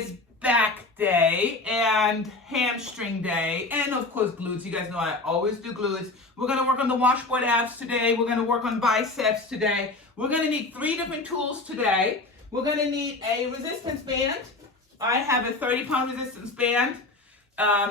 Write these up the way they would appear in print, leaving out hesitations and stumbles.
is back day and hamstring day, and of course glutes. You guys know I always do glutes. We're going to work on the washboard abs today. We're going to work on biceps today. We're going to need 3 different tools today. We're going to need a resistance band. I have a 30-pound resistance band.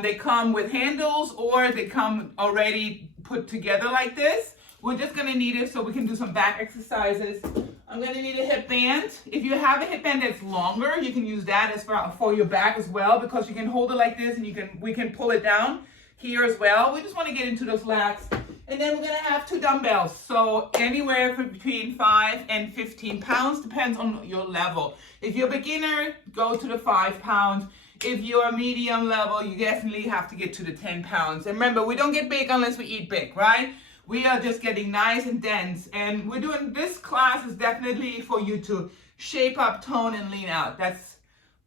They come with handles or they come already put together like this. We're just going to need it so we can do some back exercises. I'm going to need a hip band. If you have a hip band that's longer, you can use that as for your back as well, because you can hold it like this and we can pull it down here as well. We just want to get into those lats. And then we're going to have 2 dumbbells. So anywhere from between 5 and 15 pounds, depends on your level. If you're a beginner, go to the 5 pounds. If you're a medium level, you definitely have to get to the 10 pounds. And remember, we don't get big unless we eat big, right? We are just getting nice and dense. And we're doing, this class is definitely for you to shape up, tone, and lean out. That's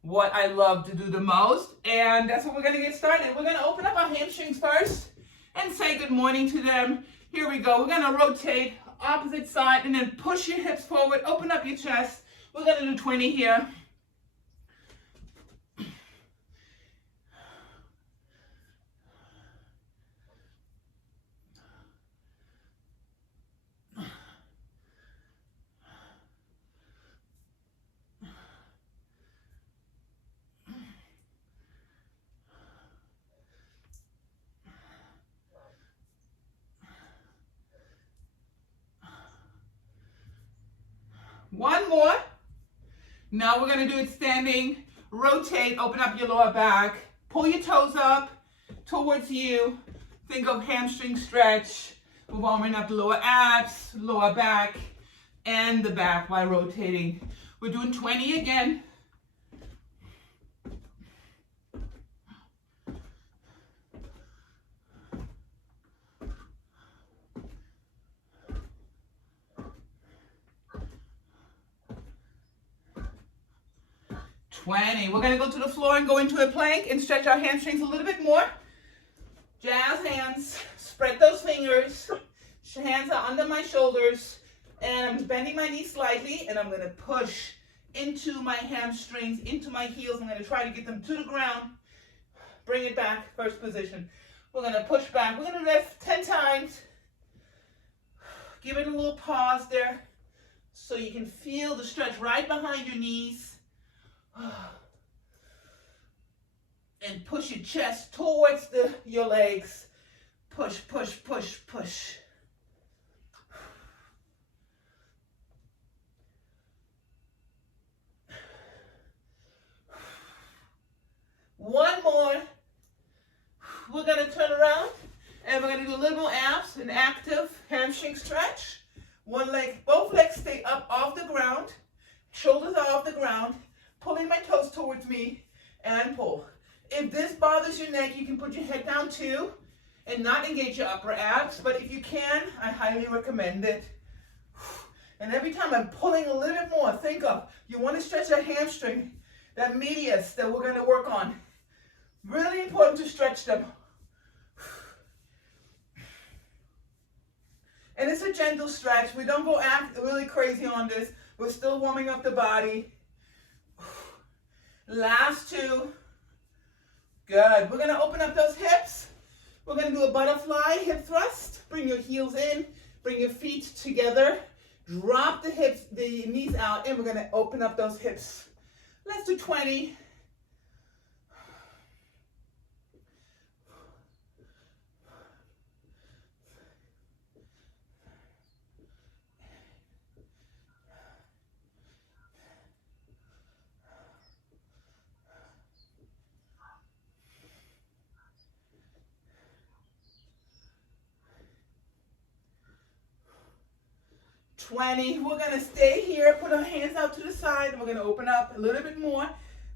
what I love to do the most. And that's what we're going to get started. We're going to open up our hamstrings first and say good morning to them. Here we go. We're going to rotate opposite side and then push your hips forward. Open up your chest. We're going to do 20 here. One more. Now we're going to do it standing. Rotate, open up your lower back. Pull your toes up towards you. Think of hamstring stretch. We're warming up the lower abs, lower back, and the back while rotating. We're doing 20 again. We're going to go to the floor and go into a plank and stretch our hamstrings a little bit more. Jazz hands, spread those fingers. Hands are under my shoulders, and I'm bending my knees slightly, and I'm going to push into my hamstrings, into my heels. I'm going to try to get them to the ground. Bring it back, first position. We're going to push back. We're going to do that 10 times. Give it a little pause there so you can feel the stretch right behind your knees. And push your chest towards your legs. Push, push, push, push. One more. We're going to turn around and we're going to do a little more abs, an active hamstring stretch. One leg, both legs stay up off the ground. Shoulders are off the ground. Pulling my toes towards me and pull. If this bothers your neck, you can put your head down too and not engage your upper abs. But if you can, I highly recommend it. And every time I'm pulling a little bit more, think of, you want to stretch that hamstring, that medius that we're going to work on. Really important to stretch them. And it's a gentle stretch. We don't go act really crazy on this. We're still warming up the body. Last 2. Good. We're going to open up those hips. We're going to do a butterfly hip thrust. Bring your heels in. Bring your feet together. Drop the hips, the knees out, and we're going to open up those hips. Let's do 20. We're going to stay here, put our hands out to the side, and we're going to open up a little bit more.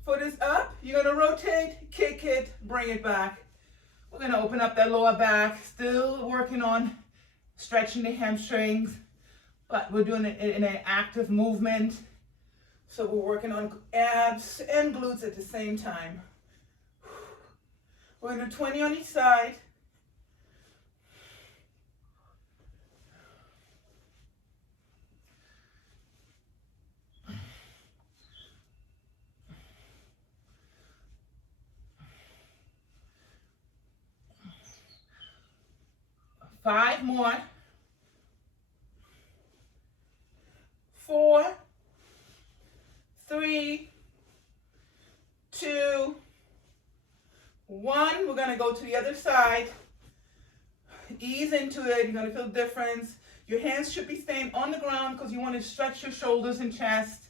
Foot is up. You're going to rotate, kick it, bring it back. We're going to open up that lower back, still working on stretching the hamstrings, but we're doing it in an active movement. So we're working on abs and glutes at the same time. We're going to do 20 on each side. 5 more. 4, 3, 2, 1. We're going to go to the other side. Ease into it. You're going to feel the difference. Your hands should be staying on the ground because you want to stretch your shoulders and chest.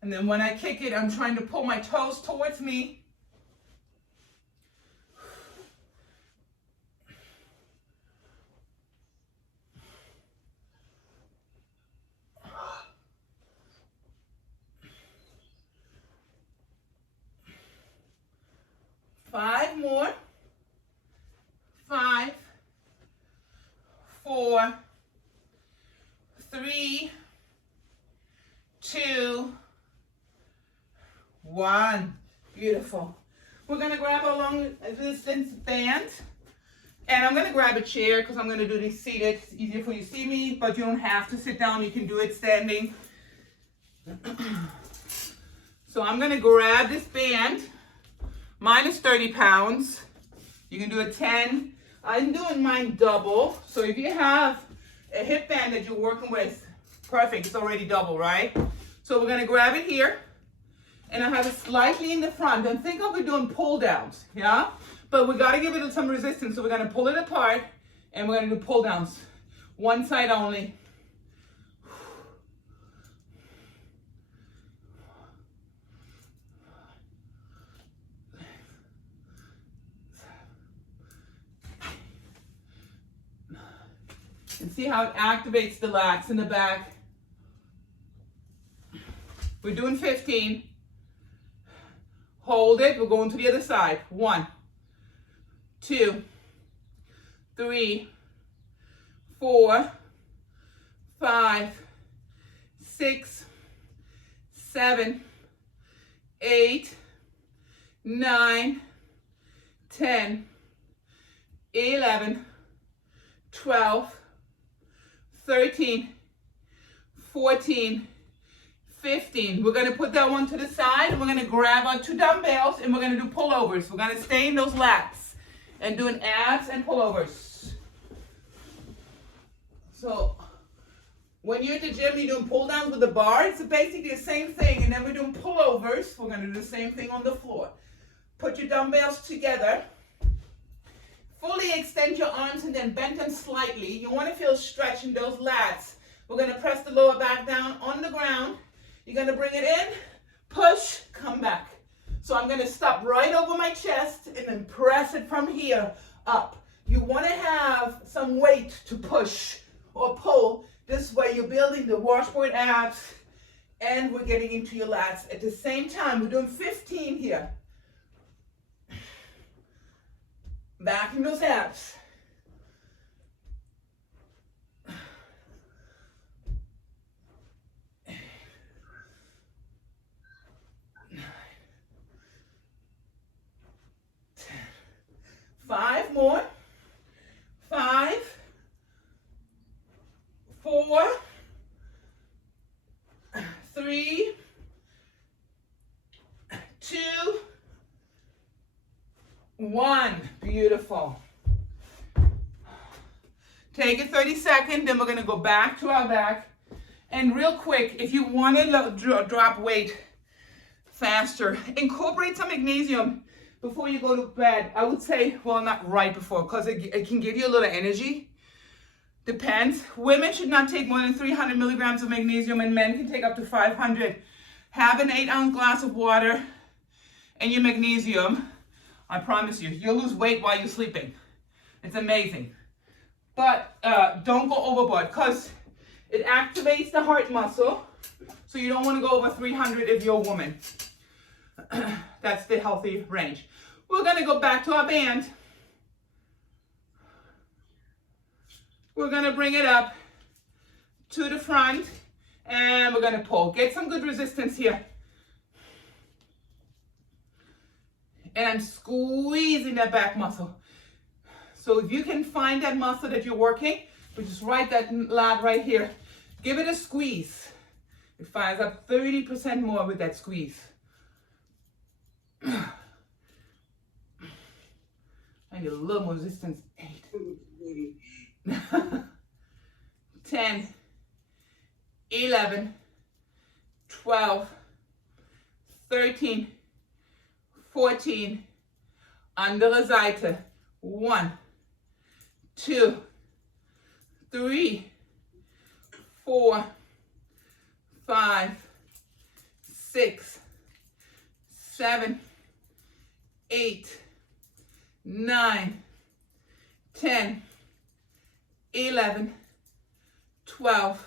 And then when I kick it, I'm trying to pull my toes towards me. Five more. 5, 4, 3, 2, 1. Beautiful. We're going to grab a long resistance band. And I'm going to grab a chair because I'm going to do this seated. It's easier for you to see me, but you don't have to sit down. You can do it standing. So I'm going to grab this band. Mine is 30 pounds. You can do a 10. I'm doing mine double. So if you have a hip band that you're working with, perfect. It's already double, right? So we're going to grab it here. And I have it slightly in the front. And think of it doing pull downs, yeah? But we got to give it some resistance. So we're going to pull it apart. And we're going to do pull downs. One side only. And see how it activates the lats in the back. We're doing 15. Hold it. We're going to the other side. 1, 2, 3, 4, 5, 6, 7, 8, 9, 10, 11, 12, 13, 14, 15. We're going to put that one to the side. We're going to grab our 2 dumbbells and we're going to do pullovers. We're going to stay in those lats and doing abs and pullovers. So when you're at the gym, you're doing pull downs with the bar. It's basically the same thing. And then we're doing pullovers. We're going to do the same thing on the floor. Put your dumbbells together. Fully extend your arms and then bend them slightly. You want to feel stretch in those lats. We're going to press the lower back down on the ground. You're going to bring it in, push, come back. So I'm going to stop right over my chest and then press it from here up. You want to have some weight to push or pull. This way you're building the washboard abs and we're getting into your lats. At the same time, we're doing 15 here. Back in those abs. Five more. 5, 4, 3, 2, 1. Beautiful. Take a 30 second, then we're going to go back to our back. And real quick, if you want to drop weight faster, incorporate some magnesium before you go to bed. I would say, well, not right before, because it can give you a little energy. Depends. Women should not take more than 300 milligrams of magnesium, and men can take up to 500. Have an 8-ounce glass of water and your magnesium. I promise you, you'll lose weight while you're sleeping. It's amazing. But don't go overboard because it activates the heart muscle. So you don't want to go over 300 if you're a woman. That's the healthy range. We're going to go back to our band. We're going to bring it up to the front and we're going to pull. Get some good resistance here. And I'm squeezing that back muscle. So if you can find that muscle that you're working, which is right, that lat right here, give it a squeeze. It fires up 30% more with that squeeze. I need a little more resistance. 8, 10, 11, 12, 13, 14, andere Seite, 1, 2, 3, 4, 5, 6, 7, 8, 9, 10, 11, 12,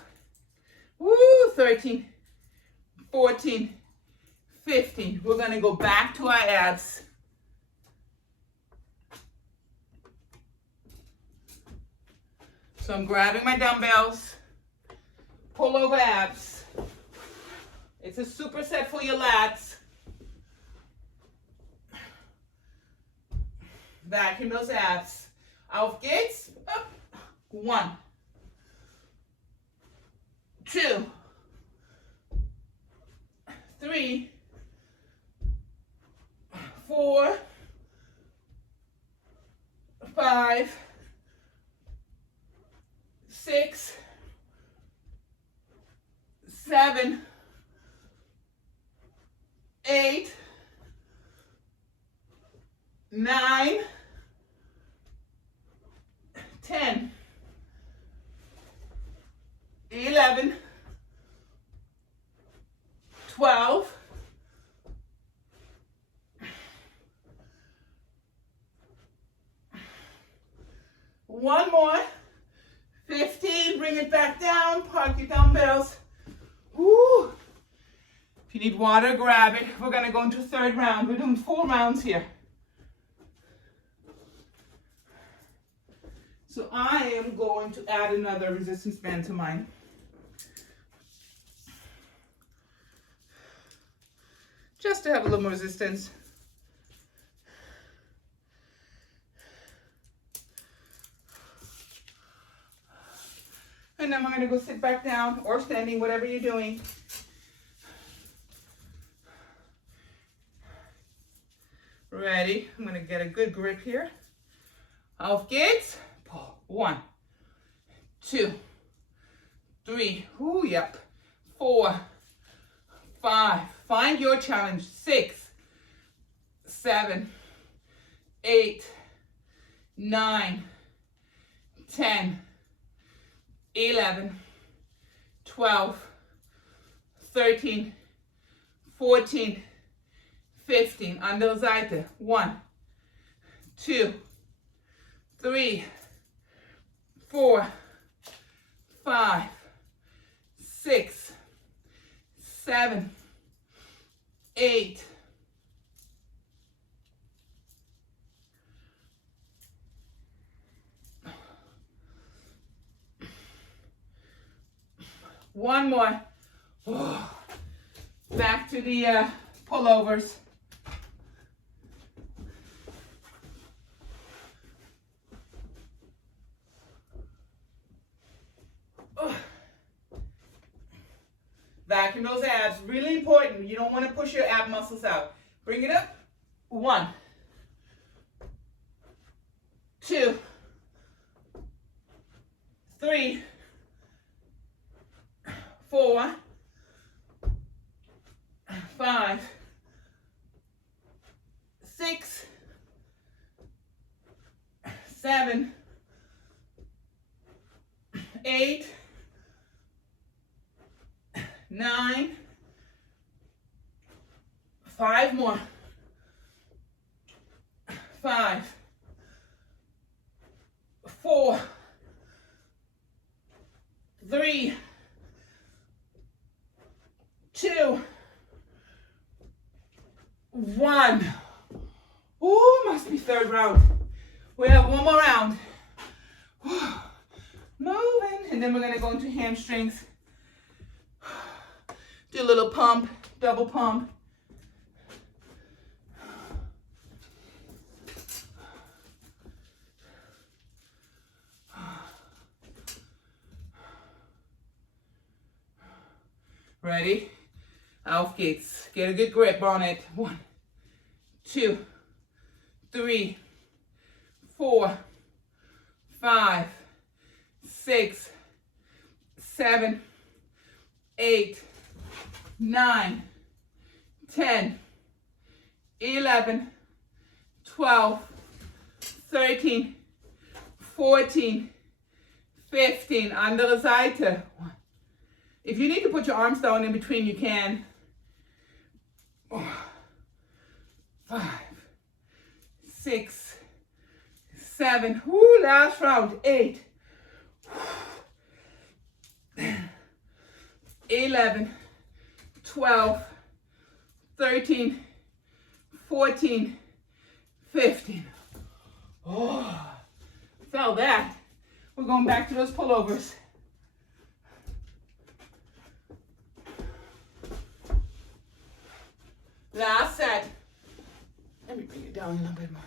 13, 14, 15. We're going to go back to our abs. So I'm grabbing my dumbbells, pull over abs. It's a superset for your lats. Vacuum those abs. Auf geht's. Up. 1, 2, 3, 4, 5, 6, 7, 8, 9, 10, 11, 12, 1 more, 15, bring it back down, park your dumbbells. Woo. If you need water, grab it. We're gonna go into third round. We're doing 4 rounds here. So I am going to add another resistance band to mine. Just to have a little more resistance. And then I'm going to go sit back down or standing, whatever you're doing. Ready? I'm going to get a good grip here. Auf geht's. Pull. 1, 2, 3. Ooh, yep. 4, 5. Find your challenge. 6, 7, 8, 9, 10, 11, 12, 13, 14, 15. Andere Seite. 1, 2, 3, 4, 5, 6, 7, 8. One more. Back to the pullovers. Vacuum those abs. Really important. You don't want to push your ab muscles out. Bring it up. 1, 2, 3, 4, 5, 6, 7, 8, 9, 5 more. 5, 4, 3, 2, 1. Ooh, must be third round. We have 1 more round. Moving, and then we're gonna go into hamstrings. Do a little pump, double pump. Ready? Auf geht's. Get a good grip on it. 1, 2, 3, 4, 5, 6, 7, 8, 9, 10, 11, 12, 13, 14, 15. Andere Seite. If you need to put your arms down in between, you can. 5, 6, 7. Woo, last round. 8, 11, 12, 13, 14, 15. Oh, felt that. We're going back to those pullovers. Last set. Let me bring it down a little bit more.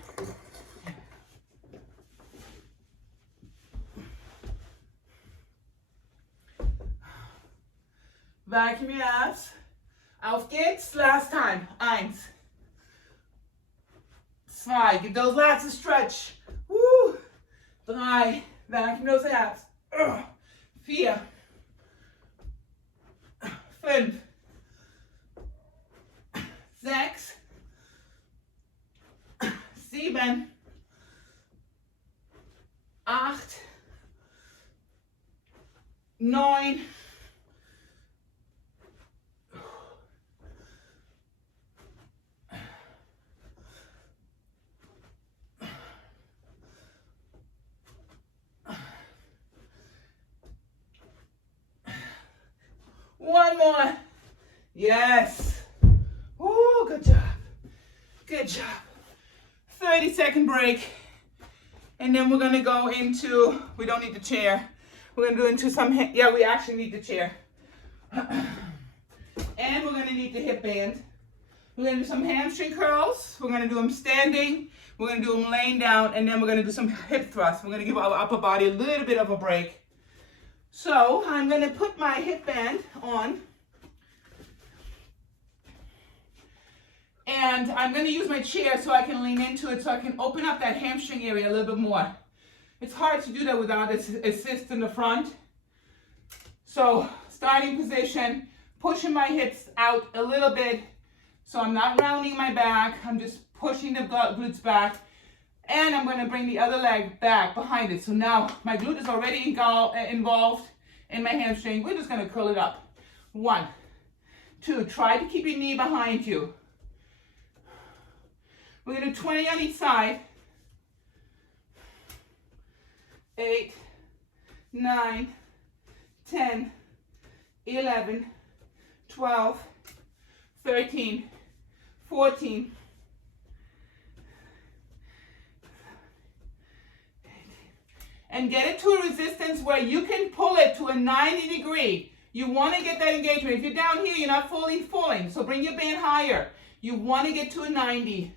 Vacuum your ass. Auf geht's. Last time. 1, 2. Give those lats a stretch. Woo. 3. Vacuum those abs. 4. 5. 6. 7. 8. 9. 1 more. Yes. Oh, good job. Good job. 30-second break. And then we're going to go into, we don't need the chair. We're going to do into some, yeah, we actually need the chair. And we're going to need the hip band. We're going to do some hamstring curls. We're going to do them standing. We're going to do them laying down. And then we're going to do some hip thrusts. We're going to give our upper body a little bit of a break. So I'm going to put my hip band on. And I'm going to use my chair so I can lean into it so I can open up that hamstring area a little bit more. It's hard to do that without assist in the front. So starting position, pushing my hips out a little bit. So I'm not rounding my back. I'm just pushing the glutes back. And I'm going to bring the other leg back behind it. So now my glute is already involved in my hamstring. We're just going to curl it up. 1, 2. Try to keep your knee behind you. We're going to do 20 on each side. 8, 9, 10, 11, 12, 13, 14, and get it to a resistance where you can pull it to a 90 degree. You want to get that engagement. If you're down here, you're not fully pulling. So bring your band higher. You want to get to a 90.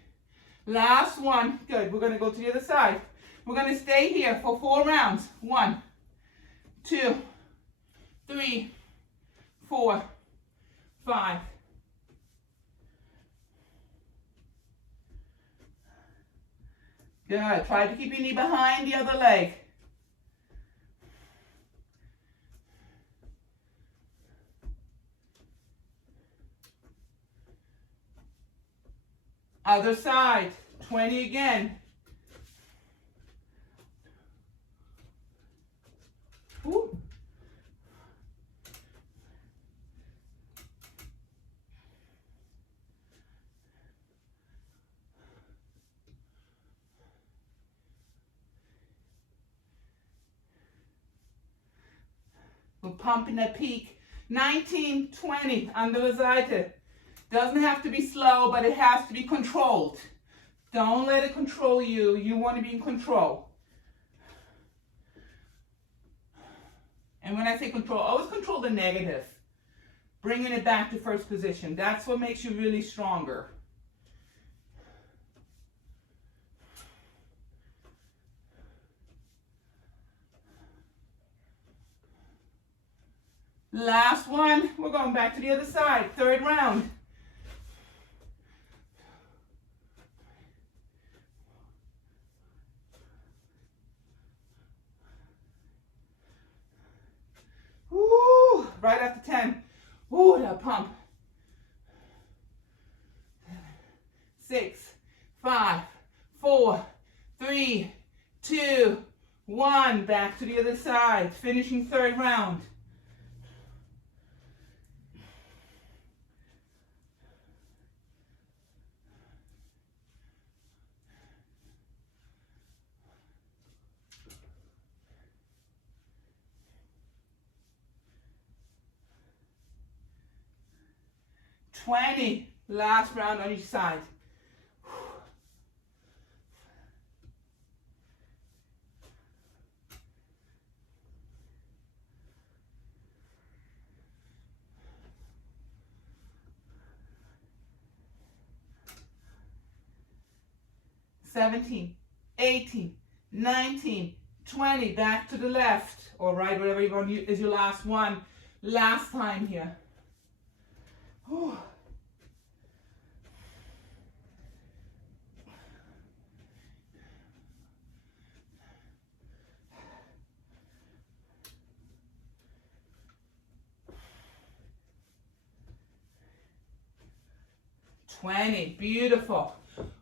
Last one. Good. We're going to go to the other side. We're going to stay here for 4 rounds. 1, 2, 3, 4, 5. Good. Try to keep your knee behind the other leg. Other side. 20 again. Woo. We're pumping that peak. 19, 20, andere Seite. Doesn't have to be slow, but it has to be controlled. Don't let it control you. You want to be in control. And when I say control, always control the negative. Bringing it back to first position. That's what makes you really stronger. Last one. We're going back to the other side. 3rd round. 6, 5, 4, 3, 2, 1. Back to the other side. Finishing third round. Last round on each side. 17, 18, 19, 20. Back to the left or right, whatever you're going to use is your last one. Last time here. Whew. Beautiful.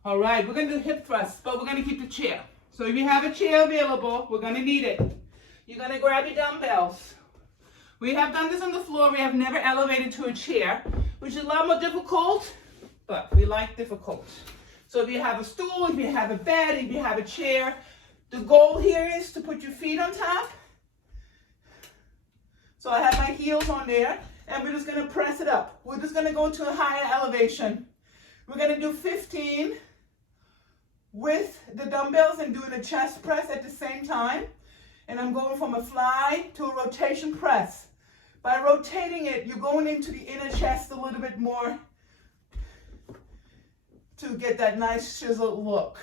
All right, we're going to do hip thrusts, but we're going to keep the chair. So if you have a chair available, we're going to need it. You're going to grab your dumbbells. We have done this on the floor. We have never elevated to a chair, which is a lot more difficult, but we like difficult. So if you have a stool, if you have a bed, if you have a chair, the goal here is to put your feet on top. So I have my heels on there, and we're just going to press it up. We're just going to go to a higher elevation. We're going to do 15 with the dumbbells and doing a chest press at the same time. And I'm going from a fly to a rotation press. By rotating it, you're going into the inner chest a little bit more to get that nice chiseled look.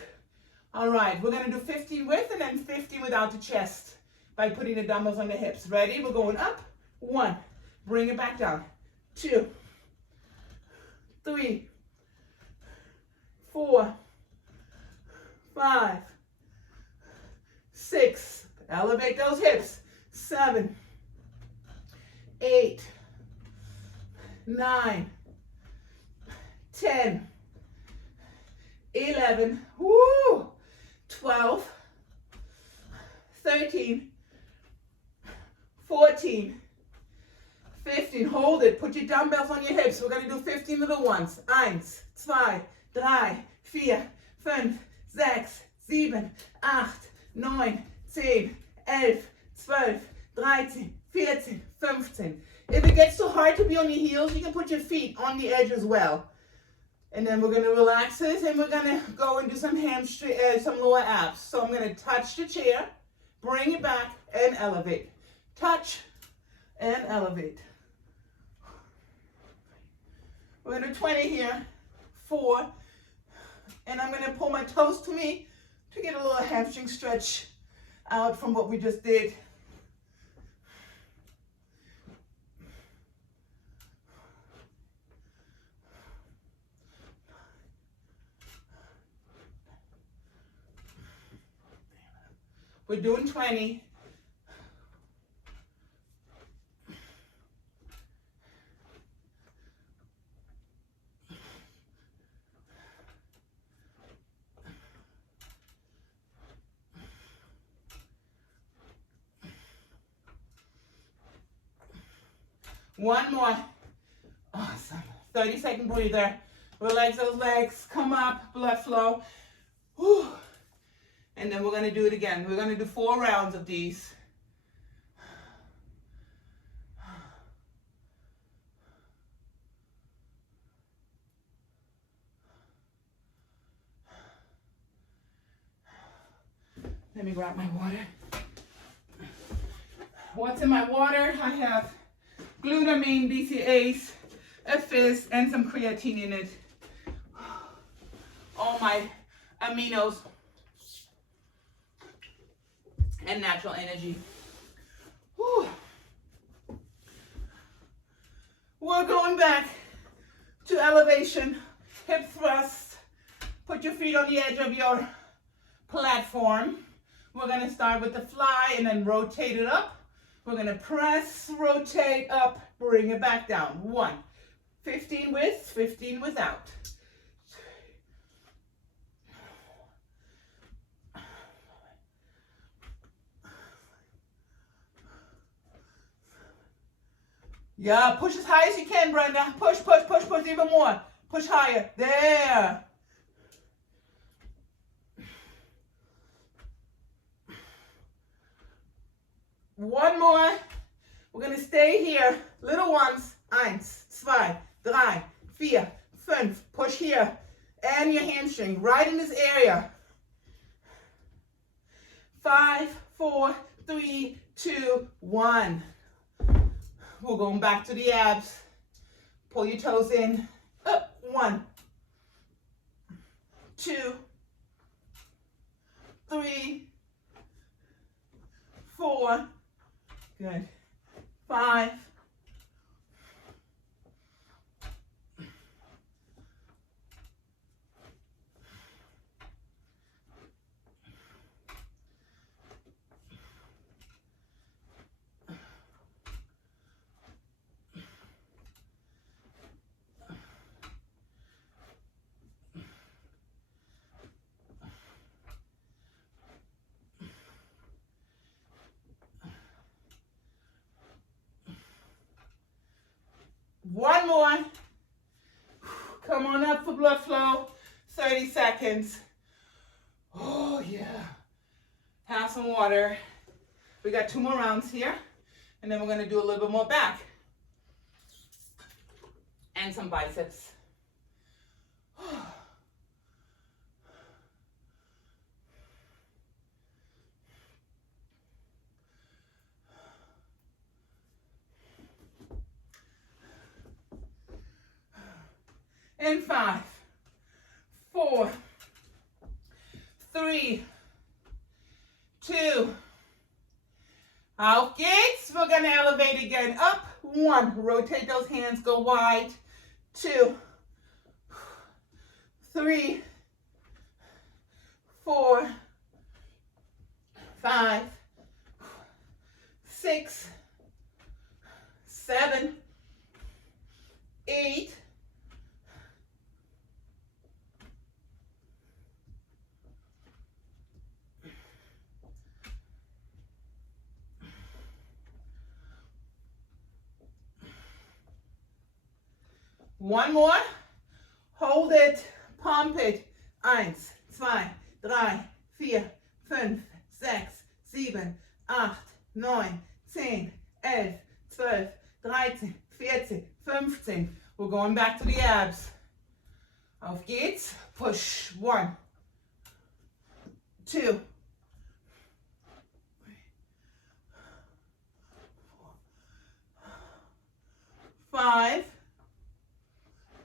All right, we're going to do 15 with and then 50 without the chest by putting the dumbbells on the hips. Ready? We're going up. 1. Bring it back down. 2. 3. 4, 5, 6, elevate those hips, 7, 8, 9, 10, 11, woo, 12, 13, 14, 15, hold it, put your dumbbells on your hips. We're going to do 15 little ones. 1, 2, 3, 4, 5, 6, 7, 8, 9, 10, 11, 12, 13, 14, 15. If it gets too hard to be on your heels, you can put your feet on the edge as well. And then we're going to relax this and we're going to go and do some hamstring, some lower abs. So I'm going to touch the chair, bring it back and elevate. Touch and elevate. We're going to do 20 here. 4. And I'm going to pull my toes to me to get a little hamstring stretch out from what we just did. We're doing 20. One more. Awesome. 30-second breather. Relax those legs. Come up. Blood flow. Whew. And then we're going to do it again. We're going to do 4 rounds of these. Let me grab my water. What's in my water? I have glutamine, BCAAs, a fizz, and some creatine in it. All my aminos and natural energy. Whew. We're going back to elevation, hip thrust. Put your feet on the edge of your platform. We're going to start with the fly and then rotate it up. We're going to press, rotate up, bring it back down. 1. 15 with, 15 without. Yeah, push as high as you can, Brenda. Push, push, push, push even more. Push higher. There. One more. We're going to stay here. Little ones. 1, 2, 3, 4, 5. Push here. And your hamstring right in this area. 5, 4, 3, 2, 1. We're going back to the abs. Pull your toes in. Up. 1, 2, 3, 4. Good. 5. 1 more. Come on up for blood flow. 30 seconds. Oh, yeah. Have some water. We got 2 more rounds here. And then we're going to do a little bit more back. And some biceps. And 5, 4, 3, 2. Auf geht's. We're going to elevate again. Up. 1. Rotate those hands. Go wide. 2, 3, 4, 5, 6, 7, 8. 1 more. Hold it. Pump it. 1, 2, 3, 4, 5, 6, 7, 8, 9, 10, 11, 12, 13, 14, 15. We're going back to the abs. Auf geht's. Push. 1, 2, 5,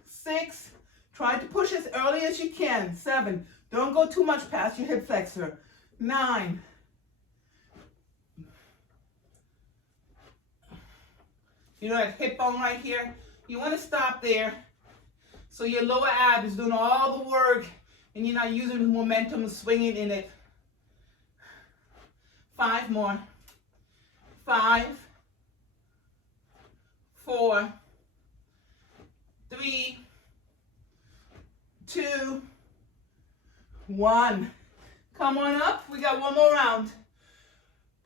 6. Try to push as early as you can. 7. Don't go too much past your hip flexor. 9. You know that hip bone right here? You want to stop there so your lower ab is doing all the work and you're not using the momentum and swinging in it. 5 more. 5, 4, 3, 2, 1. Come on up. We got 1 more round.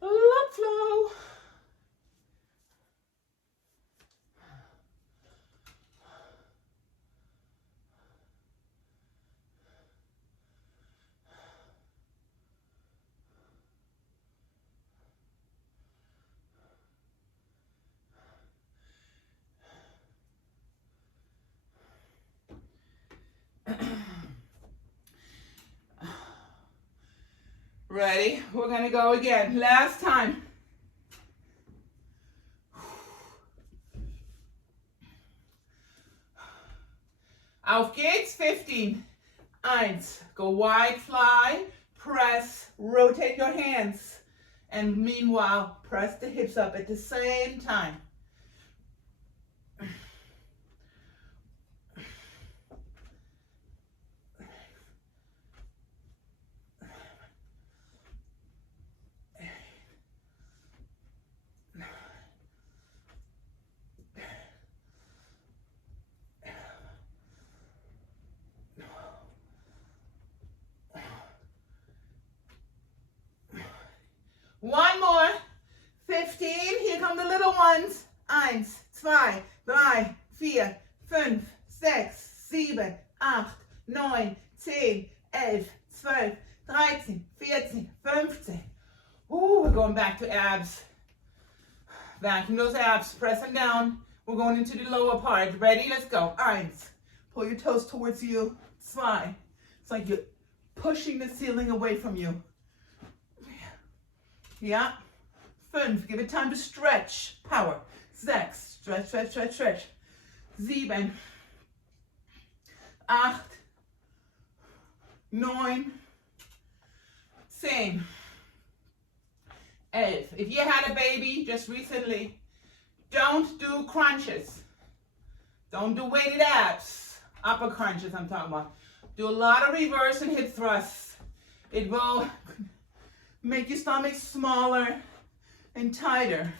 Blood flow. Ready? We're going to go again. Last time. Auf geht's. 15. 1. Go wide, fly, press, rotate your hands. And meanwhile, press the hips up at the same time. One more. 15. Here come the little ones. 1, 2, 3, 4, 5, 6, 7, 8, 9, 10, 11, 12, 13, 14, 15. Ooh, we're going back to abs. Vacuum those abs, press them down. We're going into the lower part. Ready? Let's go. 1. Pull your toes towards you. 2. It's like you're pushing the ceiling away from you. Yeah. 5. Give it time to stretch. Power. 6. Stretch, stretch, stretch, stretch. 7. 8. 9. 10. 11. If you had a baby just recently, don't do crunches. Don't do weighted abs. Upper crunches I'm talking about. Do a lot of reverse and hip thrusts. It will make your stomach smaller and tighter.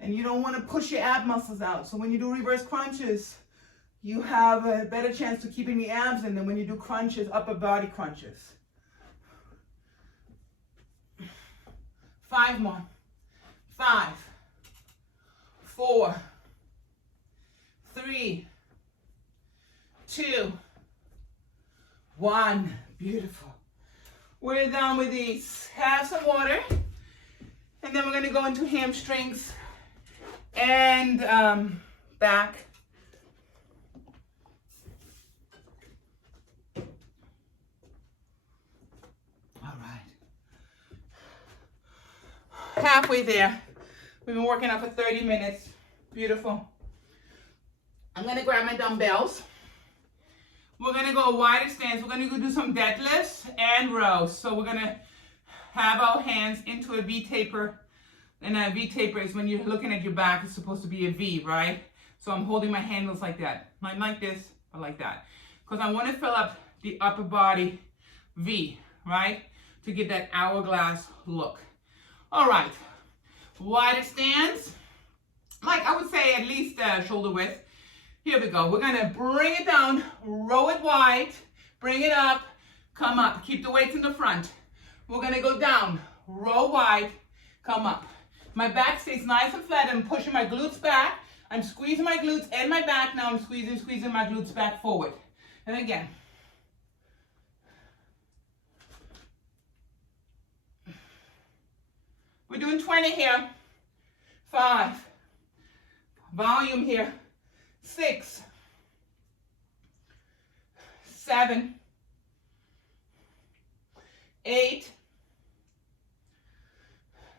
And you don't want to push your ab muscles out. So when you do reverse crunches, you have a better chance of keeping the abs in than when you do crunches, upper body crunches. 5 more. 5, 4, 3, 2, 1. Beautiful. We're done with these. Have some water. And then we're going to go into hamstrings and back. All right. Halfway there. We've been working out for 30 minutes. Beautiful. I'm going to grab my dumbbells. We're going to go wider stance. We're going to go do some deadlifts and rows. So we're going to have our hands into a V taper. And a V taper is when you're looking at your back, it's supposed to be a V, right? So I'm holding my handles like that. Not like this, but like that. Because I want to fill up the upper body V, right? To get that hourglass look. All right. Wider stance. Like I would say at least shoulder width. Here we go. We're going to bring it down, row it wide, bring it up, come up. Keep the weights in the front. We're going to go down, row wide, come up. My back stays nice and flat. I'm pushing my glutes back. I'm squeezing my glutes and my back. Now I'm squeezing my glutes back forward. And again. We're doing 20 here. 5. Volume here. 6. 7. 8.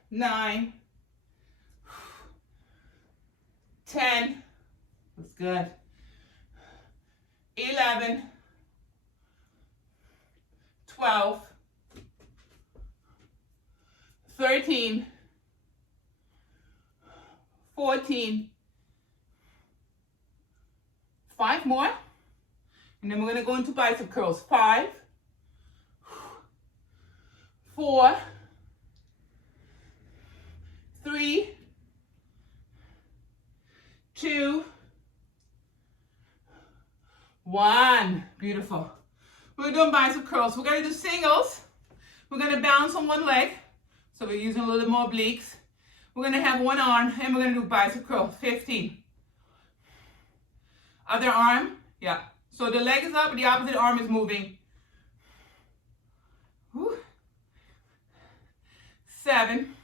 9. 10. That's good. 11. 12. 13. 14. 5 more. And then we're going to go into bicep curls. 5. 4. 3. 2. 1. Beautiful. We're doing bicep curls. We're going to do singles. We're going to balance on one leg. So we're using a little more obliques. We're going to have one arm and we're going to do bicep curl. 15. Other arm. Yeah. So the leg is up and the opposite arm is moving. Whew. 7.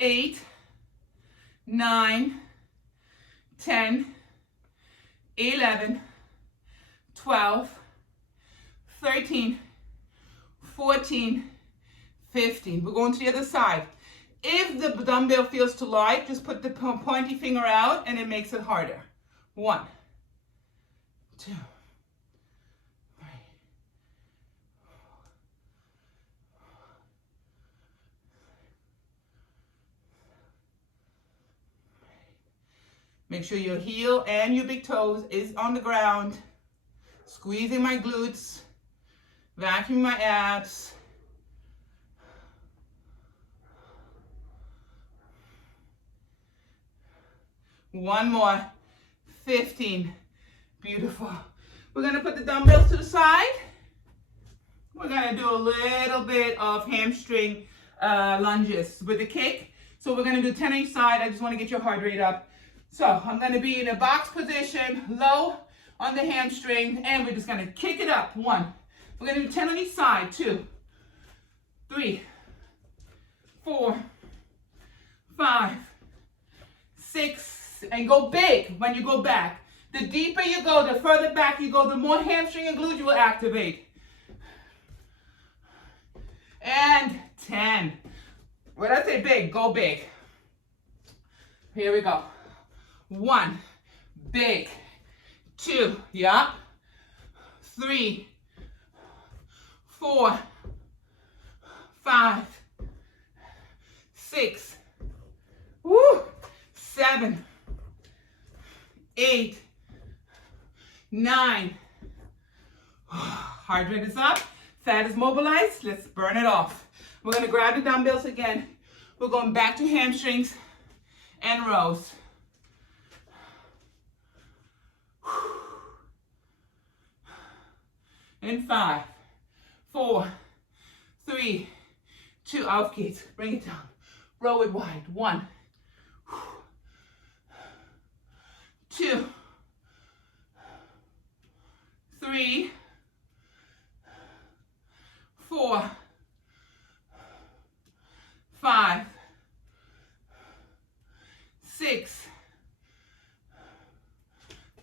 8. 9. 10. 11. 12. 13. 14. 15. We're going to the other side. If the dumbbell feels too light, just put the pointy finger out and it makes it harder. 1, 2, 3. Make sure your heel and your big toes is on the ground. Squeezing my glutes. Vacuuming my abs. One more. 15. Beautiful. We're going to put the dumbbells to the side. We're going to do a little bit of hamstring lunges with the kick. So we're going to do 10 on each side. I just want to get your heart rate up. So I'm going to be in a box position, low on the hamstring, and we're just going to kick it up. 1. We're going to do 10 on each side. 2, 3, 4, 5, 6, and go big when you go back. The deeper you go, the further back you go, the more hamstring and glute you will activate. And 10. When I say big, go big. Here we go. 1, big. 2, yup. 3, 4, 5, 6, woo, 7, 8, 9. Heart rate is up, fat is mobilized. Let's burn it off. We're going to grab the dumbbells again. We're going back to hamstrings and rows. In 5, 4, 3, 2, auf geht's. Bring it down. Row it wide. 1, 2, 3, 4, 5, 6,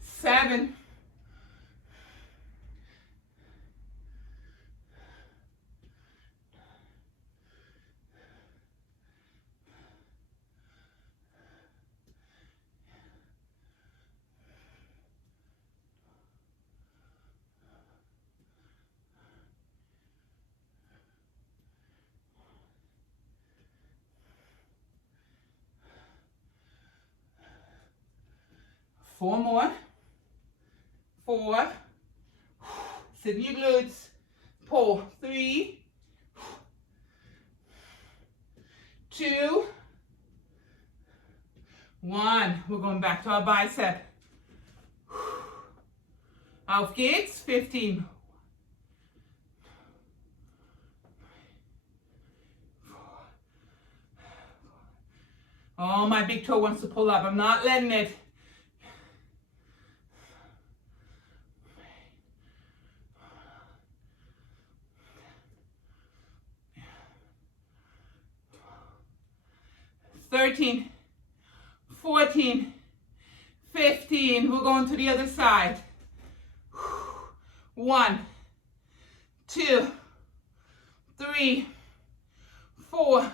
7, 4 more. 4. Sit in your glutes. Pull. 3, 2, 1. We're going back to our bicep. Auf geht's. 15. 4. Oh, my big toe wants to pull up. I'm not letting it. 13, 14, 15. We're going to the other side. 1, 2, 3, 4,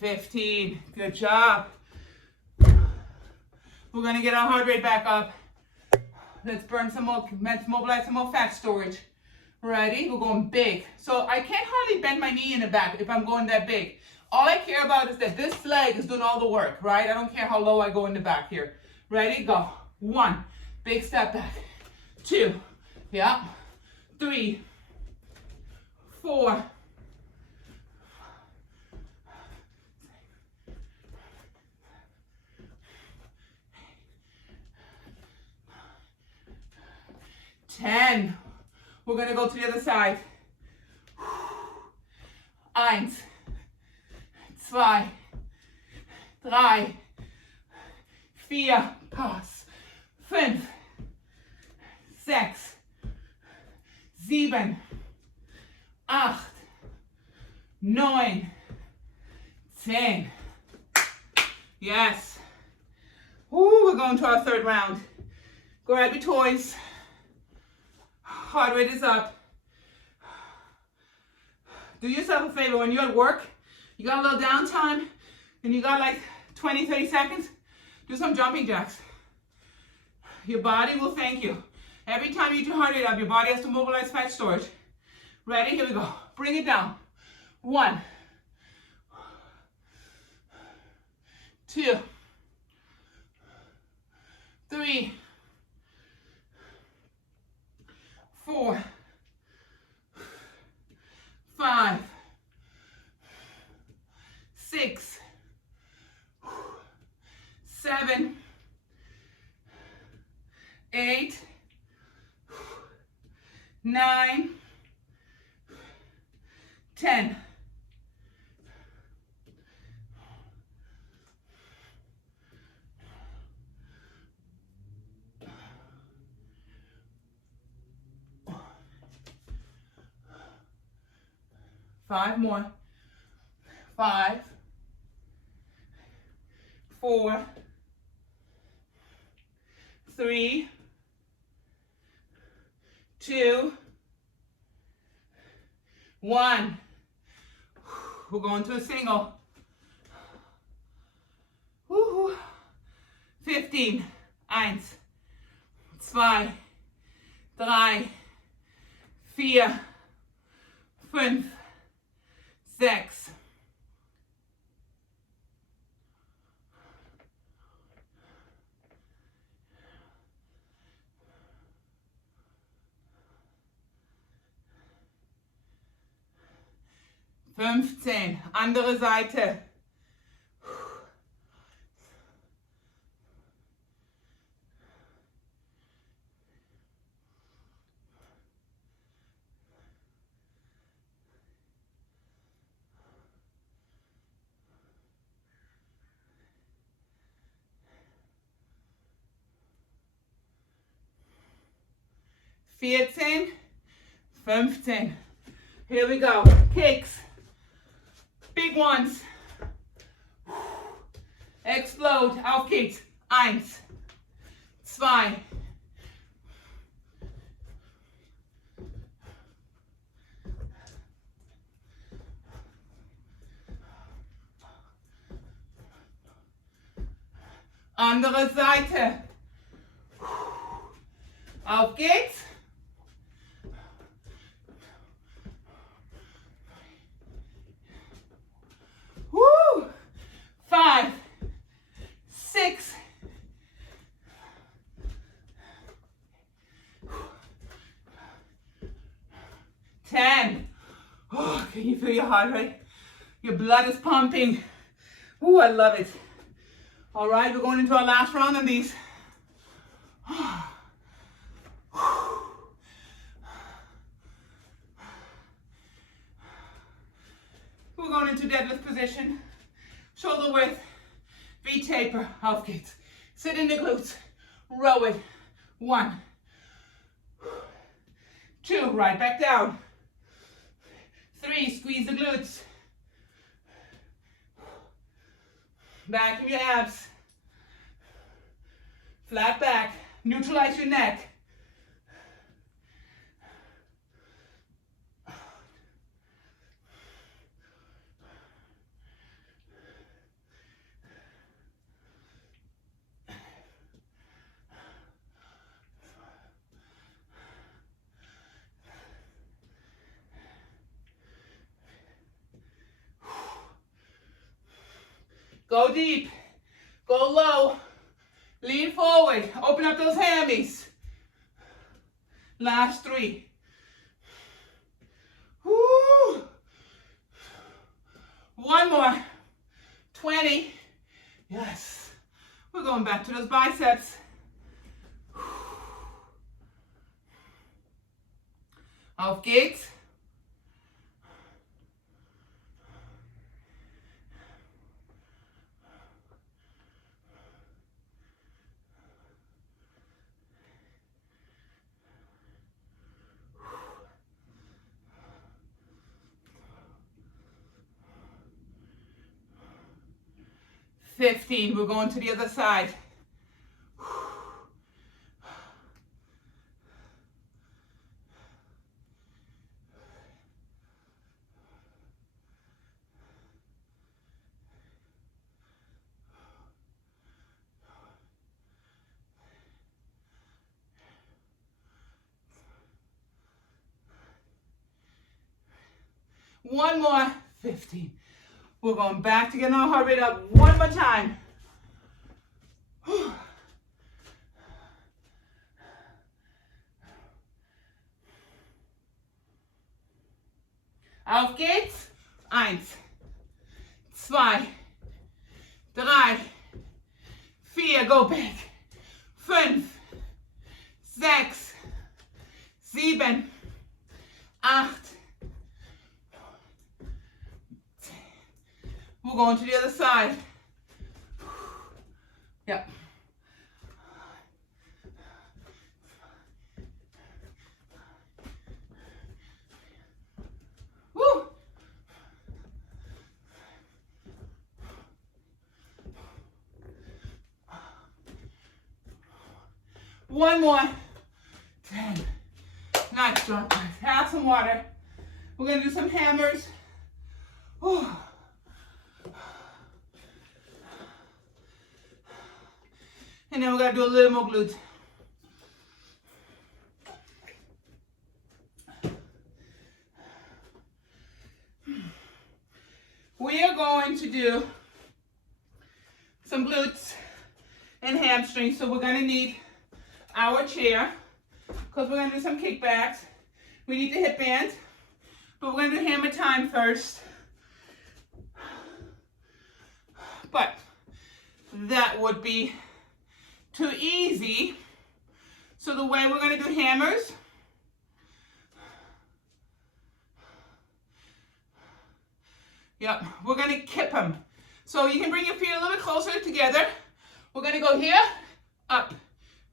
15. Good job. We're going to get our heart rate back up. Let's burn some more, let's mobilize some more fat storage. Ready? We're going big. So I can't hardly bend my knee in the back if I'm going that big. All I care about is that this leg is doing all the work, right? I don't care how low I go in the back here. Ready? Go. 1. Big step back. 2. Yeah. 3. 4. 10. We're going to go to the other side. 1, 2, 3, 4, pass. 5, 6, 7, 8, 9, 10. Yes. Woo, we're going to our third round. Grab your toys. Heart rate is up. Do yourself a favor, when you're at work, you got a little downtime, and you got like 20, 30 seconds, do some jumping jacks. Your body will thank you. Every time you do heart rate up, your body has to mobilize fat storage. Ready? Here we go. Bring it down. 1, 2, 3, 4, 5, 6, 8, 9, 10. Five more. 5, 4, 3, 2, 1. We're going to a single. 15. 1, 2, 3, 4, 5, 6. Andere Seite. 14, 15. Here we go. Kicks. Big ones. Explode. Auf geht's. 1, 2. Andere Seite. Auf geht's. 5, 6. 10. Oh, can you feel your heart rate? Your blood is pumping. Oh, I love it. All right, we're going into our last round on these. We're going into deadlift position. Shoulder width, V-taper, auf geht's. Sit in the glutes, row it. 1, 2, right back down. 3, squeeze the glutes. Back of your abs. Flat back, neutralize your neck. Go deep, go low, lean forward, open up those hammies. Last 3. Woo. 1 more, 20. Yes, we're going back to those biceps. Auf geht's. We're going to the other side. 1 more, 15. We're going back to get our heart rate up 1 more time. Auf geht's. 1, 2, 3, 4, go back. 5, 7. 8. We're going to the other side. Yep. Woo. One more. 10. Nice job, guys. Have some water. We're going to do some hammers. Whew. And then we're going to do a little more glutes. We are going to do some glutes and hamstrings. So we're going to need our chair because we're going to do some kickbacks. We need the hip band, but we're going to do hammer time first. But that would be too easy. So the way we're going to do hammers, yep, we're going to kip them. So you can bring your feet a little bit closer together. We're going to go here, up,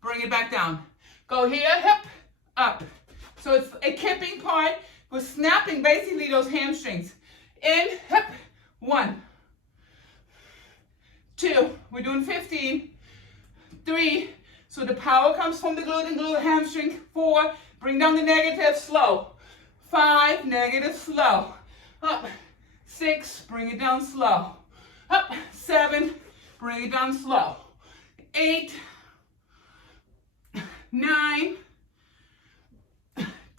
bring it back down. Go here, hip, up. So it's a kipping part. We're snapping basically those hamstrings. In, hip, 1, 2, we're doing 15, 3, so the power comes from the glute and glute hamstring. 4, bring down the negative, slow. 5, negative, slow. Up, 6, bring it down slow. Up, 7, bring it down slow. 8, 9,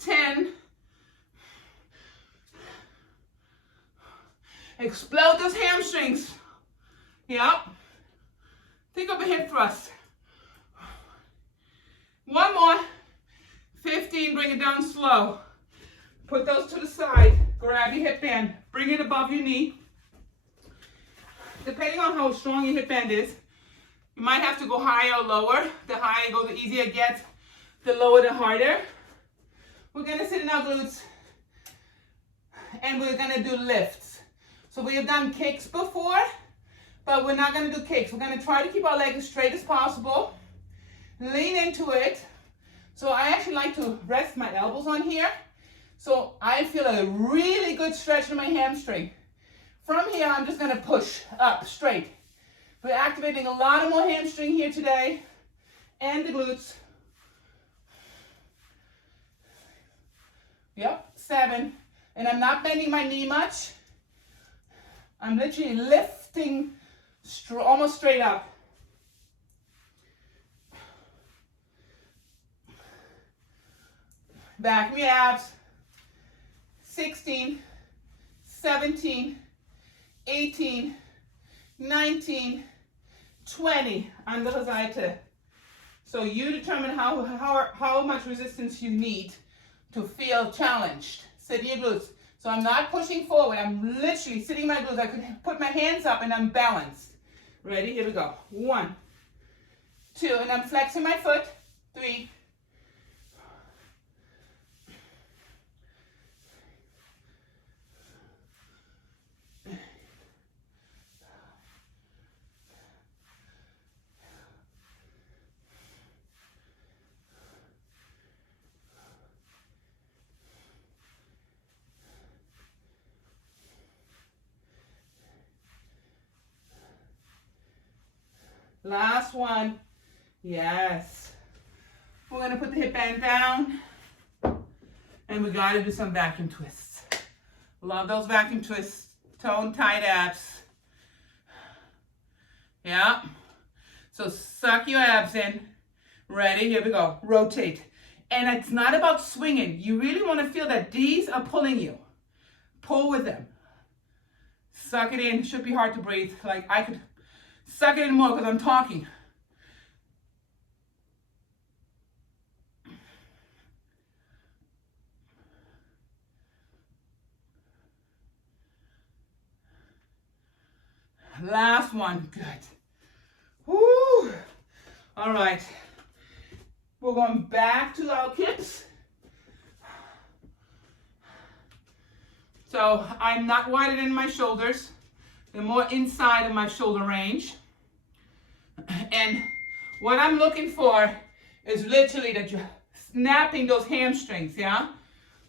10. Explode those hamstrings. Yep. Think of a hip thrust. One more. 15, bring it down slow. Put those to the side. Grab your hip band. Bring it above your knee. Depending on how strong your hip band is, you might have to go higher or lower. The higher you go, the easier it gets. The lower, the harder. We're going to sit in our glutes. And we're going to do lifts. So we have done kicks before, but we're not going to do kicks. We're going to try to keep our legs as straight as possible. Lean into it. So I actually like to rest my elbows on here. So I feel a really good stretch in my hamstring. From here, I'm just going to push up straight. We're activating a lot of more hamstring here today and the glutes. Yep, 7. And I'm not bending my knee much. I'm literally lifting almost straight up. Back me abs. 16, 17, 18, 19, 20 under the Seite. So you determine how much resistance you need to feel challenged. Sit your glutes. So I'm not pushing forward. I'm literally sitting my glutes. I can put my hands up and I'm balanced. Ready? Here we go. 1, 2, and I'm flexing my foot. 3, 4. Last one. Yes. We're going to put the hip band down. And we got to do some vacuum twists. Love those vacuum twists. Tone tight abs. Yeah. So suck your abs in. Ready? Here we go. Rotate. And it's not about swinging. You really want to feel that these are pulling you. Pull with them. Suck it in. Should be hard to breathe. Like I could suck it in more because I'm talking. Last one. Good. Woo. All right. We're going back to our kips. So I'm not wider than my shoulders. They're more inside of my shoulder range. And what I'm looking for is literally that you're snapping those hamstrings, yeah?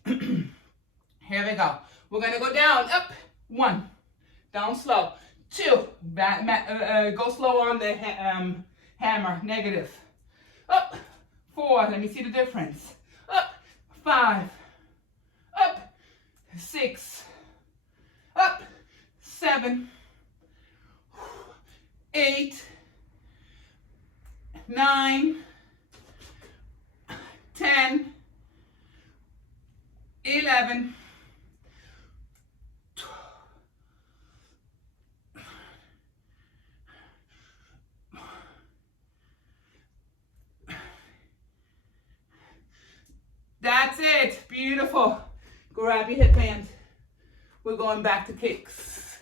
Here we go. We're gonna go down, up, 1, down slow, 2, go slow on the hammer, negative, up, 4, let me see the difference, up, 5, up, 6, up, 7, 8, 9, 10, 11, 12. That's it. Beautiful. Grab your hip band. We're going back to kicks.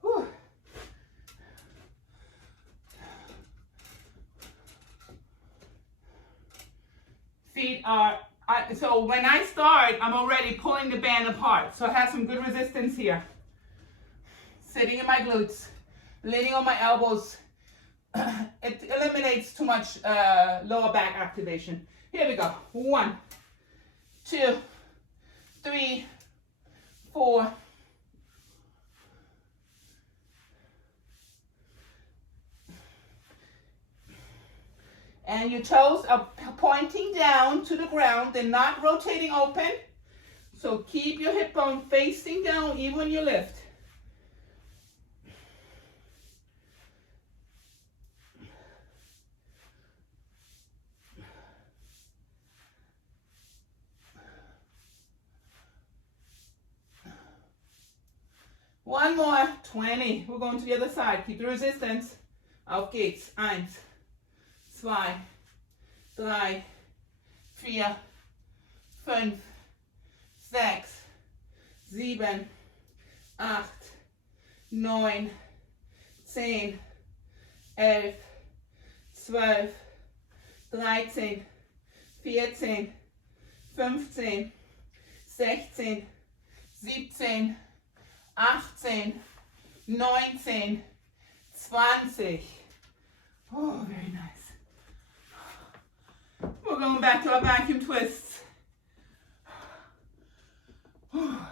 Whew. Feet are, so when I start, I'm already pulling the band apart. So I have some good resistance here. Sitting in my glutes, leaning on my elbows. It eliminates too much lower back activation. Here we go. 1, 2, 3, 4. And your toes are pointing down to the ground. They're not rotating open. So keep your hip bone facing down even when you lift. One more, 20. We're going to the other side. Keep the resistance. Auf geht's. 1, 2, 3, 4, 5, 6, 7, 8, 9, 10, 11, 12, 13, 14, 15, 16, 17, 18, 19, 20. Oh, very nice. We're going back to our vacuum twists. Oh.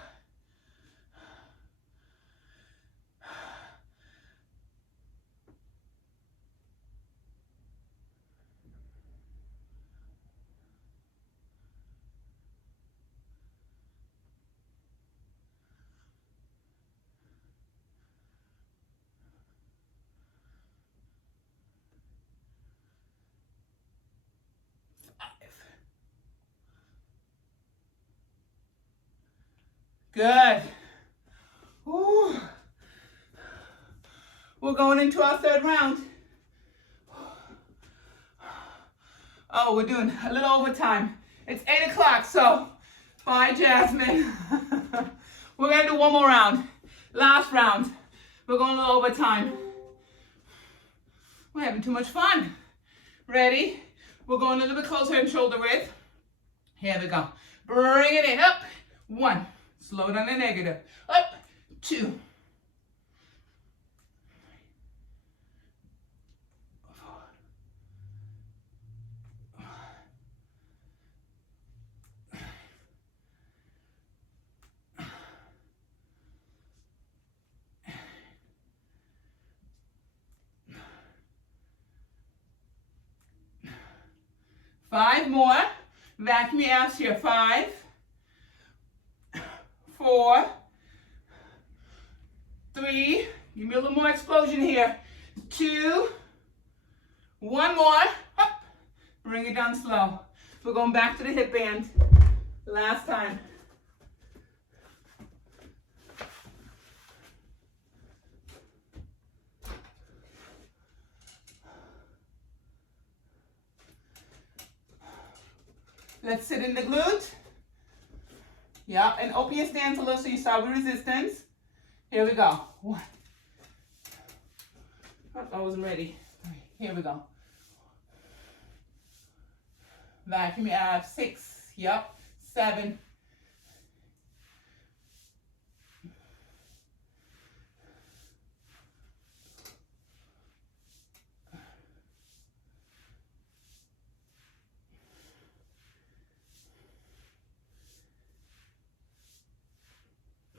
5. Good. Ooh. We're going into our third round. Oh, we're doing a little overtime. It's 8 o'clock, so bye, Jasmine. We're gonna do one more round. Last round. We're going a little overtime. We're having too much fun. Ready? We're going a little bit closer in shoulder width. Here we go. Bring it in. Up. 1. Slow down the negative. Up. 2. 5 more. Vacuum your abs here. 5, 4, 3. Give me a little more explosion here. 2. 1 more. Up. Bring it down slow. We're going back to the hip band. Last time. Let's sit in the glute. Yeah, and open your stance a little so you start with resistance. Here we go. 1. Oh, I wasn't ready. 3. Here we go. Vacuum your abs. 6. Yep. 7.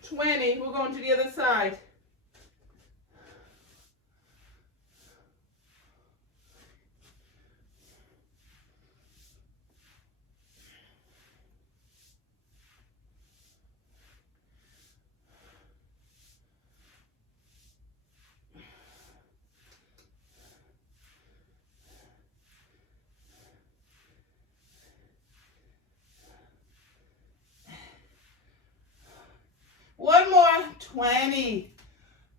20. We're going to the other side. One more. 20.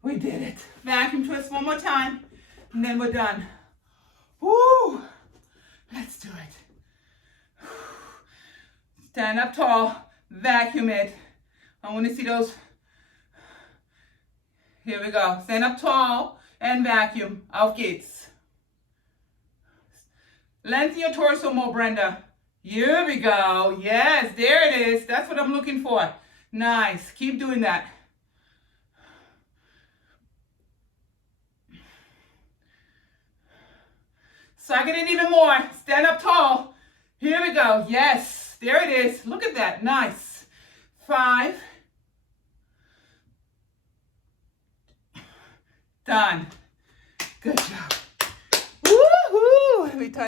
We did it. Vacuum twist one more time, and then we're done. Woo! Let's do it. Stand up tall. Vacuum it. I want to see those. Here we go. Stand up tall and vacuum. Auf geht's. Lengthen your torso more, Brenda. Here we go. Yes, there it is. That's what I'm looking for. Nice. Keep doing that. Suck it in even more. Stand up tall. Here we go. Yes, there it is. Look at that. Nice. 5. Done. Good job. Woohoo! Let me touch